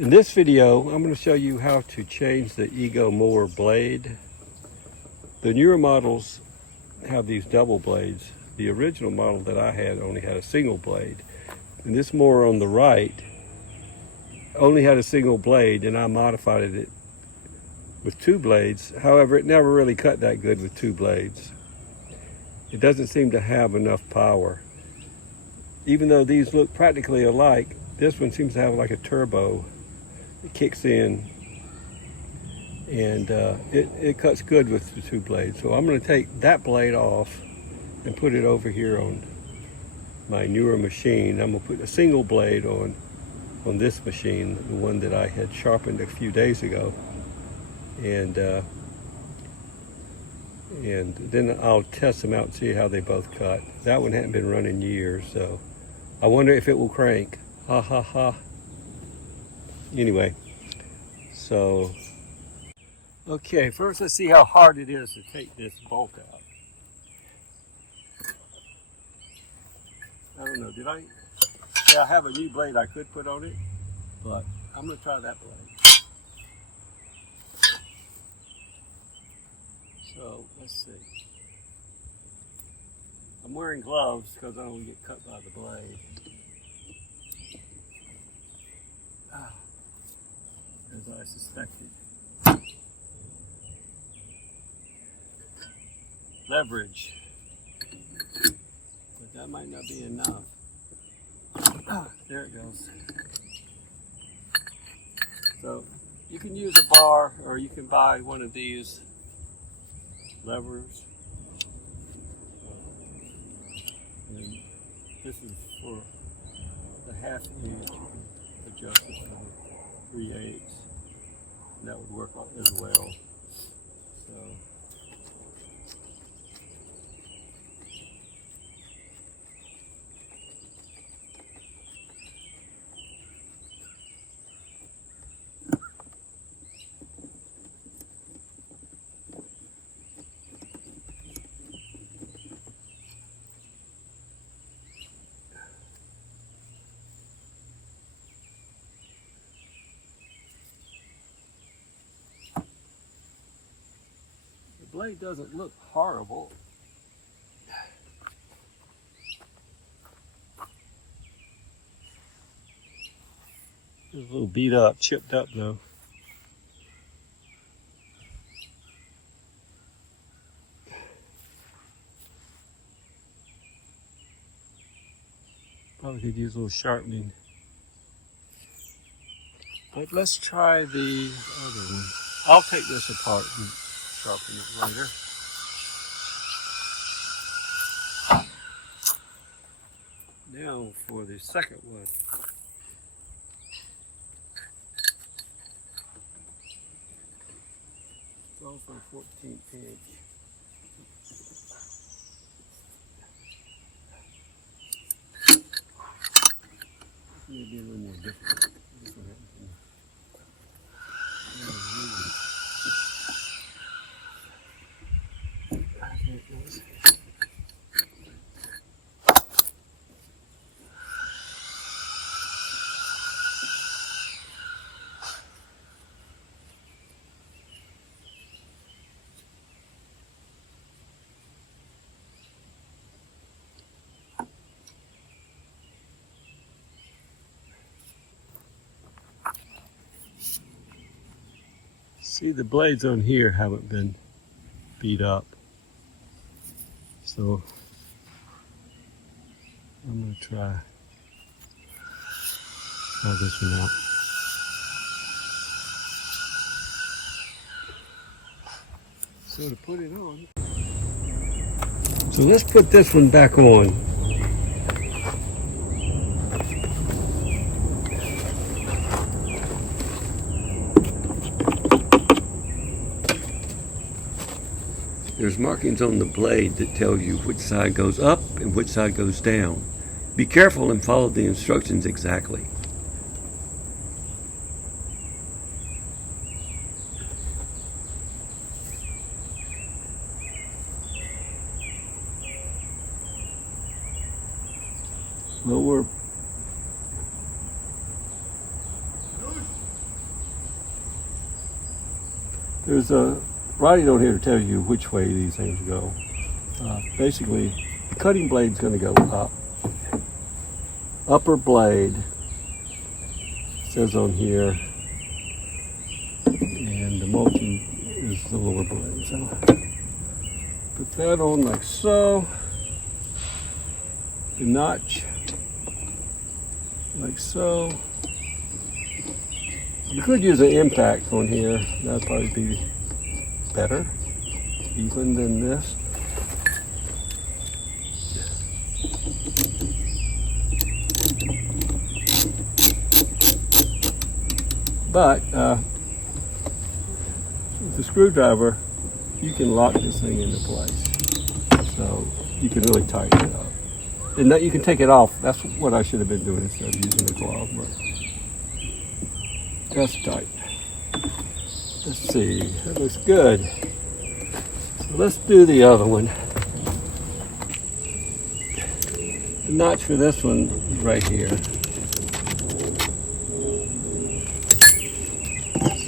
In this video, I'm going to show you how to change the Ego Mower blade. The newer models have these double blades. The original model that I had only had a single blade. And this mower on the right only had a single blade, and I modified it with two blades. However, it never really cut that good with two blades. It doesn't seem to have enough power. Even though these look practically alike, this one seems to have like a turbo. It kicks in, and it cuts good with the two blades. So I'm going to take that blade off and put it over here on my newer machine. I'm going to put a single blade on this machine, the one that I had sharpened a few days ago, and then I'll test them out and see how they both cut. That one hadn't been running years, so I wonder if it will crank. Ha ha ha. Anyway, so, okay, first let's see how hard it is to take this bolt out. I don't know, I have a new blade I could put on it, but I'm going to try that blade. So, let's see. I'm wearing gloves because I don't want to get cut by the blade. As I suspected. Leverage. But that might not be enough. There it goes. So you can use a bar, or you can buy one of these levers. And this is for the half inch. You can adjust it to 3/8. And that would work as well. So the blade doesn't look horrible. It's a little beat up, chipped up though. Probably could use a little sharpening. But let's try the other one. I'll take this apart and sharpen it later. Now for the second one. It's also 14 inch. Maybe a little more difficult. See, the blades on here haven't been beat up. So I'm going to try this one out. So to put it on. So let's put this one back on. There's markings on the blade that tell you which side goes up and which side goes down. Be careful and follow the instructions exactly. Lower There's a writing on here to tell you which way these things go. Basically, the cutting blade's going to go up. Upper blade, says on here, and the mulching is the lower blade. So put that on like so. The notch, like so. You could use an impact on here. That'd probably be better, even than this. But with the screwdriver, you can lock this thing into place. So you can really tighten it up. And that you can take it off. That's what I should have been doing instead of using the glove. But that's tight. Let's see, that looks good. So let's do the other one. The notch for this one is right here.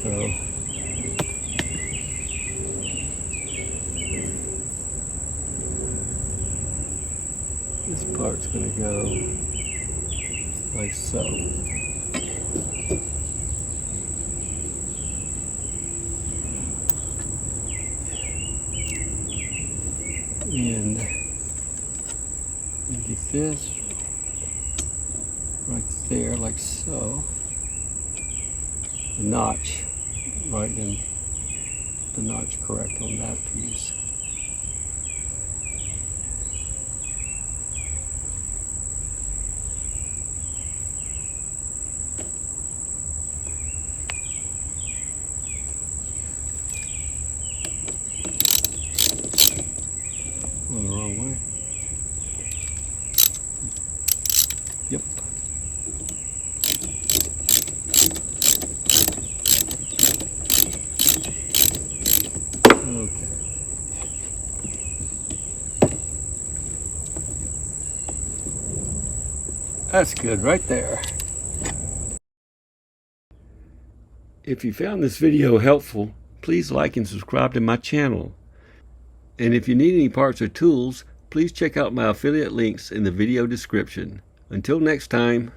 So this part's going to go like so. And you get this right there like so. The notch right in the notch correct on that piece. Going the wrong way. Yep. Okay. That's good right there. If you found this video helpful, please like and subscribe to my channel. And if you need any parts or tools, please check out my affiliate links in the video description. Until next time.